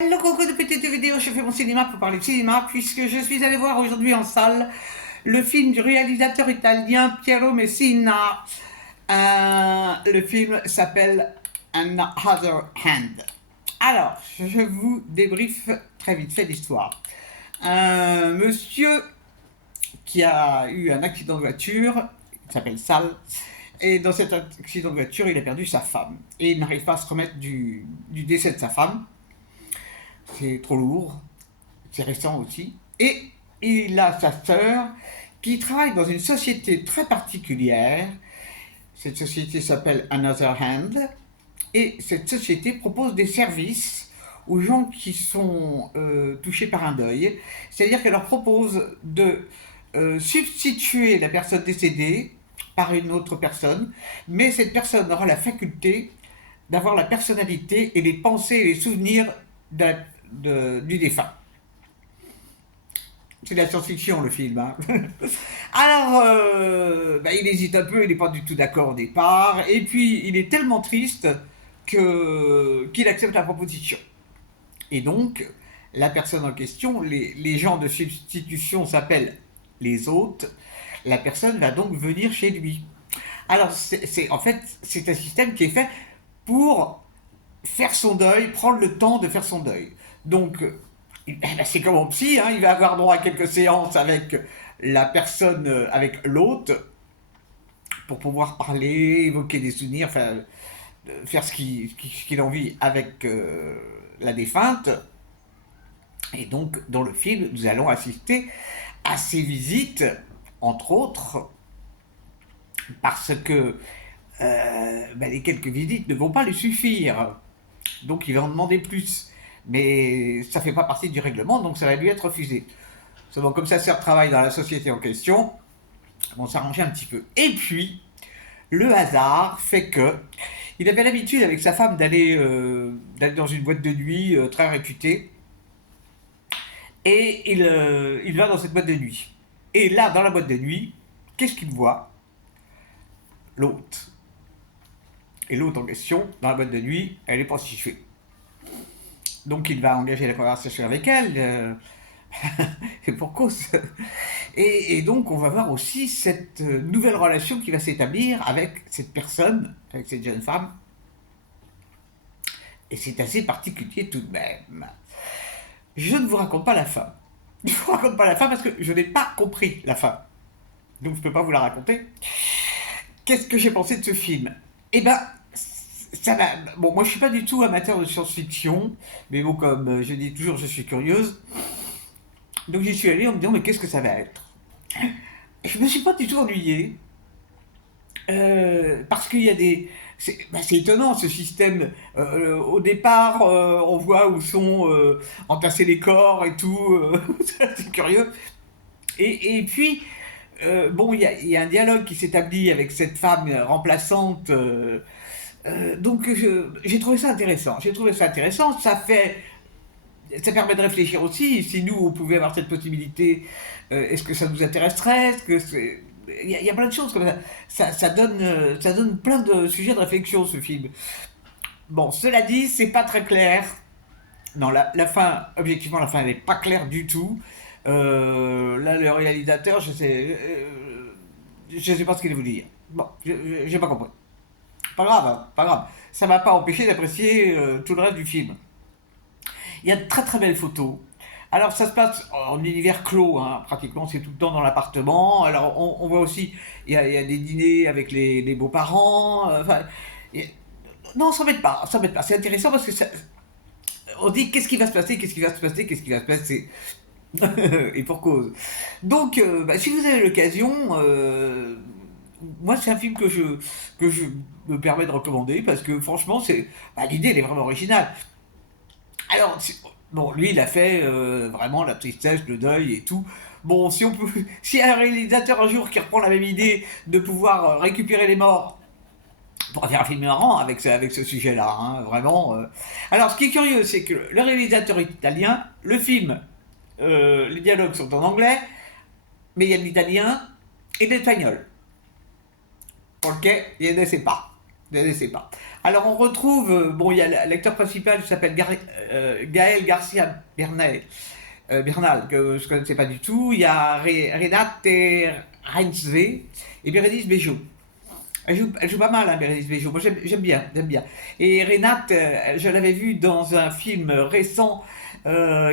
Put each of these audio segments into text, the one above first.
Hello coco de petite vidéo, je fais mon cinéma pour parler de cinéma puisque je suis allée voir aujourd'hui en salle le film du réalisateur italien Piero Messina. Le film s'appelle Another Hand. Alors, je vous débriefe très vite fait l'histoire. Un monsieur qui a eu un accident de voiture, il s'appelle Sal, et dans cet accident de voiture, il a perdu sa femme. Et il n'arrive pas à se remettre du décès de sa femme. C'est trop lourd, c'est récent aussi. Et il a sa sœur qui travaille dans une société très particulière. Cette société s'appelle Another Hand. Et cette société propose des services aux gens qui sont touchés par un deuil. C'est-à-dire qu'elle leur propose de substituer la personne décédée par une autre personne, mais cette personne aura la faculté d'avoir la personnalité et les pensées et les souvenirs du défunt. C'est de la science-fiction le film. Hein. Alors, il hésite un peu, il n'est pas du tout d'accord au départ, et puis il est tellement triste qu'il accepte la proposition. Et donc, la personne en question, les gens de substitution s'appellent les hôtes, la personne va donc venir chez lui. Alors, en fait, c'est un système qui est fait pour faire son deuil, prendre le temps de faire son deuil. Donc, c'est comme en psy, hein, il va avoir droit à quelques séances avec la personne, avec l'hôte, pour pouvoir parler, évoquer des souvenirs, enfin, faire ce qu'il a envie avec la défunte. Et donc, dans le film, nous allons assister à ces visites, entre autres, parce que les quelques visites ne vont pas lui suffire. Donc, il va en demander plus. Mais ça ne fait pas partie du règlement, donc ça va lui être refusé. Seulement, comme sa sœur travaille dans la société en question, on s'arrangeait un petit peu. Et puis, le hasard fait que il avait l'habitude avec sa femme d'aller dans une boîte de nuit très réputée. Et il va dans cette boîte de nuit. Et là, dans la boîte de nuit, qu'est-ce qu'il voit? L'hôte. Et l'hôte en question, dans la boîte de nuit, elle est prostituée. Donc il va engager la conversation avec elle. C'est pour cause. Et donc on va voir aussi cette nouvelle relation qui va s'établir avec cette personne, avec cette jeune femme. Et c'est assez particulier tout de même. Je ne vous raconte pas la fin. Je ne vous raconte pas la fin parce que je n'ai pas compris la fin. Donc je ne peux pas vous la raconter. Qu'est-ce que j'ai pensé de ce film? Eh ben, ça va. Bon, moi je suis pas du tout amateur de science-fiction, mais bon, comme je dis toujours, je suis curieuse. Donc j'y suis allée en me disant, mais qu'est-ce que ça va être? Je me suis pas du tout ennuyé, parce qu'il y a des. C'est étonnant ce système. Au départ, on voit où sont entassés les corps et tout. C'est curieux. Et puis, bon, il y a un dialogue qui s'établit avec cette femme remplaçante. Donc, j'ai trouvé ça intéressant. J'ai trouvé ça intéressant. Ça permet de réfléchir aussi. Si nous, on pouvait avoir cette possibilité, est-ce que ça nous intéresserait? Est-ce que il y a plein de choses comme ça. Ça donne plein de sujets de réflexion, ce film. Bon, cela dit, c'est pas très clair. Non, la fin, objectivement, la fin, elle n'est pas claire du tout. Là, le réalisateur, je sais pas ce qu'il voulait dire. Bon, j'ai pas compris. Pas grave, hein, pas grave. Ça m'a pas empêché d'apprécier tout le reste du film. Il y a de très très belles photos. Alors ça se passe en univers clos, hein, pratiquement, c'est tout le temps dans l'appartement. Alors on voit aussi, il y a des dîners avec les beaux-parents. Non, ça m'aide pas, ça m'aide pas. C'est intéressant parce que on dit qu'est-ce qui va se passer, qu'est-ce qui va se passer, qu'est-ce qui va se passer. Et pour cause. Donc, si vous avez l'occasion, moi c'est un film que je me permets de recommander parce que franchement, l'idée elle est vraiment originale. Alors, bon, lui, il a fait vraiment la tristesse, le deuil et tout. Bon, si on peut, s'il y a un réalisateur un jour qui reprend la même idée de pouvoir récupérer les morts pour faire un film marrant avec ce sujet-là, hein, vraiment. Alors, ce qui est curieux, c'est que le réalisateur est italien, le film, les dialogues sont en anglais, mais il y a de l'italien et de l'espagnol. Ok, il ne sait pas. Ne laissez pas. Alors on retrouve, bon, il y a l'acteur principal qui s'appelle Gaël Garcia Bernal, que je ne connaissais pas du tout. Il y a Renate Reinsve et Bérénice Bejo. Elle joue pas mal, hein, Bérénice Bejo. Moi, j'aime bien, j'aime bien. Et Renate, je l'avais vue dans un film récent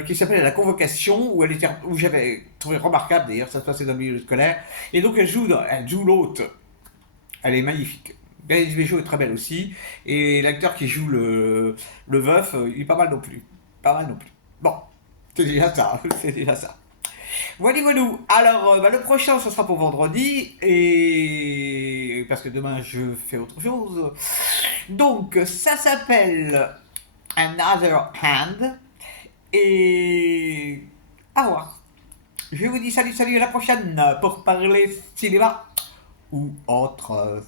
qui s'appelle La Convocation, où j'avais trouvé remarquable, d'ailleurs, ça se passait dans le milieu scolaire. Et donc, elle joue l'hôte. Elle est magnifique. Bérénice Bejo est très belle aussi. Et l'acteur qui joue le veuf, il est pas mal non plus. Pas mal non plus. Bon, c'est déjà ça. C'est déjà ça. Voilà, voilà. Alors, le prochain, ce sera pour vendredi. Et parce que demain, je fais autre chose. Donc, ça s'appelle Another Hand. Et à voir. Je vous dis salut, salut, à la prochaine pour parler cinéma ou autre.